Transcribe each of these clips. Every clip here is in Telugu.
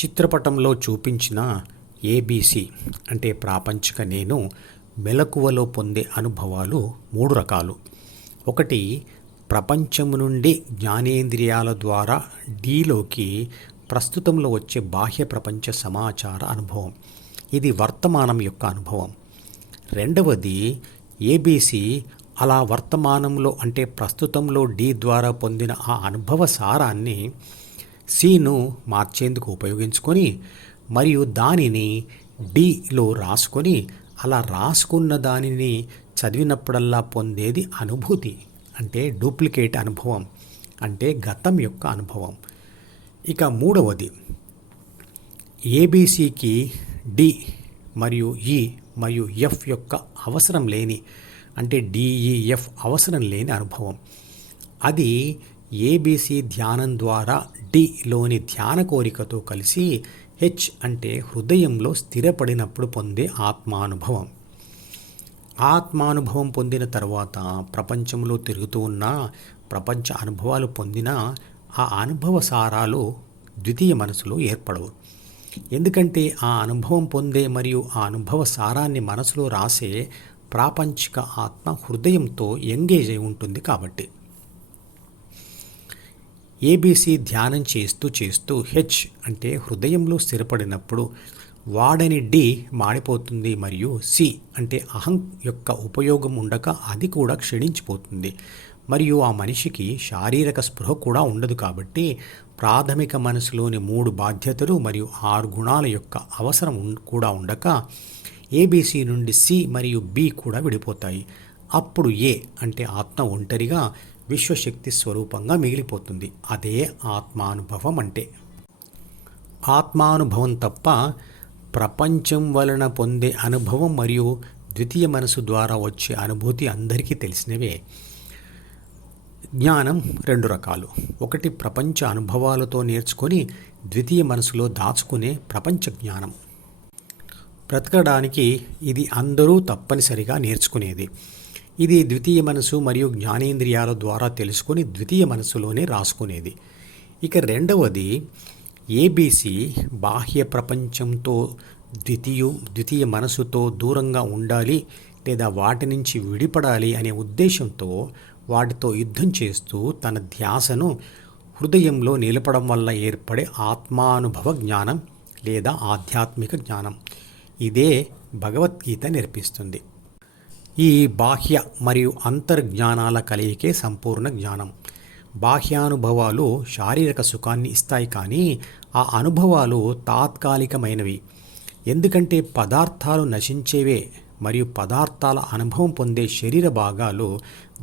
చిత్రపటంలో చూపించిన ఏబీసీ అంటే ప్రాపంచిక నేను మెలకువలో పొందే అనుభవాలు 3 రకాలు. ఒకటి, ప్రపంచం నుండి జ్ఞానేంద్రియాల ద్వారా డీలోకి ప్రస్తుతంలో వచ్చే బాహ్య ప్రపంచ సమాచార అనుభవం. ఇది వర్తమానం యొక్క అనుభవం. రెండవది, ఏబీసీ అలా వర్తమానంలో అంటే ప్రస్తుతంలో డి ద్వారా పొందిన ఆ అనుభవ సారాన్ని సిను మార్చేందుకు ఉపయోగించుకొని మరియు దానిని డిలో రాసుకొని అలా రాసుకున్న దానిని చదివినప్పుడల్లా పొందేది అనుభూతి అంటే డూప్లికేట్ అనుభవం అంటే గతం యొక్క అనుభవం. ఇక మూడవది, ఏబీసీకి డి మరియు ఈ మరియు ఎఫ్ యొక్క అవసరం లేని అంటే డిఈఎఫ్ అవసరం లేని అనుభవం. అది ఏబీసీ ధ్యానం ద్వారా డిలోని ధ్యాన కోరికతో కలిసి హెచ్ అంటే హృదయంలో స్థిరపడినప్పుడు పొందే ఆత్మానుభవం. ఆత్మానుభవం పొందిన తర్వాత ప్రపంచంలో తిరుగుతూ ఉన్న ప్రపంచ అనుభవాలు పొందిన ఆ అనుభవ సారాలు ద్వితీయ మనసులో ఏర్పడవు. ఎందుకంటే ఆ అనుభవం పొందే మరియు ఆ అనుభవ సారాన్ని మనసులో రాసే ప్రాపంచిక ఆత్మ హృదయంతో ఎంగేజ్ అయి ఉంటుంది కాబట్టి. ఏబీసీ ధ్యానం చేస్తూ హెచ్ అంటే హృదయంలో స్థిరపడినప్పుడు వాడని డి మాడిపోతుంది మరియు సి అంటే అహం యొక్క ఉపయోగం ఉండక అది కూడా క్షీణించిపోతుంది మరియు ఆ మనిషికి శారీరక స్పృహ కూడా ఉండదు. కాబట్టి ప్రాథమిక మనసులోని 3 బాధ్యతలు మరియు 6 గుణాల యొక్క అవసరం కూడా ఉండక ఏబీసీ నుండి సి మరియు బి కూడా విడిపోతాయి. అప్పుడు ఏ అంటే ఆత్మ ఒంటరిగా విశ్వశక్తి స్వరూపంగా మిగిలిపోతుంది. అదే ఆత్మానుభవం అంటే. ఆత్మానుభవం తప్ప ప్రపంచం వలన పొందే అనుభవం మరియు ద్వితీయ మనసు ద్వారా వచ్చే అనుభూతి అందరికీ తెలిసినవే. జ్ఞానం 2 రకాలు. ఒకటి, ప్రపంచ అనుభవాలతో నేర్చుకొని ద్వితీయ మనసులో దాచుకునే ప్రపంచ జ్ఞానం. బ్రతకడానికి ఇది అందరూ తప్పనిసరిగా నేర్చుకునేది. ఇది ద్వితీయ మనసు మరియు జ్ఞానేంద్రియాల ద్వారా తెలుసుకొని ద్వితీయ మనసులోనే రాసుకునేది. ఇక రెండవది, ఏబీసీ బాహ్య ప్రపంచంతో ద్వితీయ మనసుతో దూరంగా ఉండాలి లేదా వాటి నుంచి విడిపడాలి అనే ఉద్దేశంతో వాటితో యుద్ధం చేస్తూ తన ధ్యాసను హృదయంలో నిలపడం వల్ల ఏర్పడే ఆత్మానుభవ జ్ఞానం లేదా ఆధ్యాత్మిక జ్ఞానం. ఇదే భగవద్గీత నేర్పిస్తుంది. ఈ బాహ్య మరియు అంతర్జ్ఞానాల కలయికే సంపూర్ణ జ్ఞానం. బాహ్యానుభవాలు శారీరక సుఖాన్ని ఇస్తాయి కానీ ఆ అనుభవాలు తాత్కాలికమైనవి. ఎందుకంటే పదార్థాలు నశించేవే మరియు పదార్థాల అనుభవం పొందే శరీర భాగాలు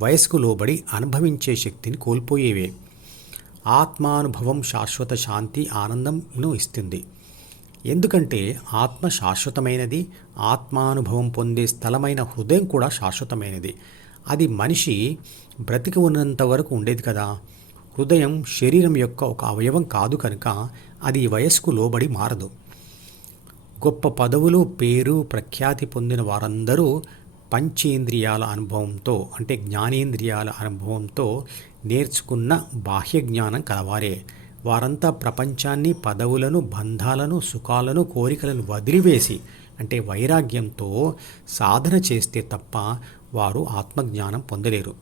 వయస్సుకు లోబడి అనుభవించే శక్తిని కోల్పోయేవే. ఆత్మానుభవం శాశ్వత శాంతి ఆనందంను ఇస్తుంది. ఎందుకంటే ఆత్మ శాశ్వతమైనది. ఆత్మానుభవం పొందే స్థలమైన హృదయం కూడా శాశ్వతమైనది. అది మనిషి బ్రతికి ఉన్నంత వరకు ఉండేది కదా. హృదయం శరీరం యొక్క ఒక అవయవం కాదు కనుక అది వయస్సుకు లోబడి మారదు. గొప్ప పదవులు, పేరు, ప్రఖ్యాతి పొందిన వారందరూ పంచేంద్రియాల అనుభవంతో అంటే జ్ఞానేంద్రియాల అనుభవంతో నేర్చుకున్న బాహ్య జ్ఞానం కలవారే. వారంతా ప్రపంచాన్ని, పదవులను, బంధాలను, సుఖాలను, కోరికలను వదిలివేసి అంటే వైరాగ్యంతో సాధన చేస్తే తప్ప వారు ఆత్మజ్ఞానం పొందలేరు.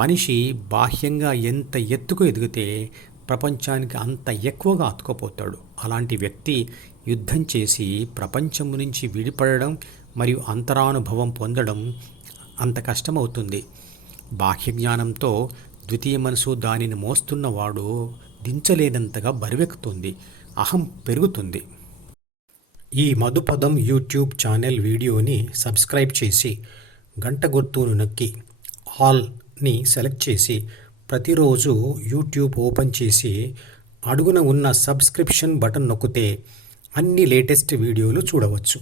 మనిషి బాహ్యంగా ఎంత ఎత్తుకు ఎదిగితే ప్రపంచానికి అంత ఎక్కువగా అతుక్కుపోతాడు. అలాంటి వ్యక్తి యుద్ధం చేసి ప్రపంచం నుంచి విడిపడడం మరియు అంతరానుభవం పొందడం అంత కష్టమవుతుంది. బాహ్య జ్ఞానంతో ద్వితీయ మనసు దానిని మోస్తున్నవాడు దించలేనంతగా బరువెక్కుతుంది. అహం పెరుగుతుంది. ఈ మధుపదం యూట్యూబ్ ఛానల్ వీడియోని సబ్స్క్రైబ్ చేసి గంట గుర్తును నొక్కి ఆల్ని సెలెక్ట్ చేసి ప్రతిరోజు యూట్యూబ్ ఓపెన్ చేసి అడుగున ఉన్న సబ్స్క్రిప్షన్ బటన్ నొక్కితే అన్ని లేటెస్ట్ వీడియోలు చూడవచ్చు.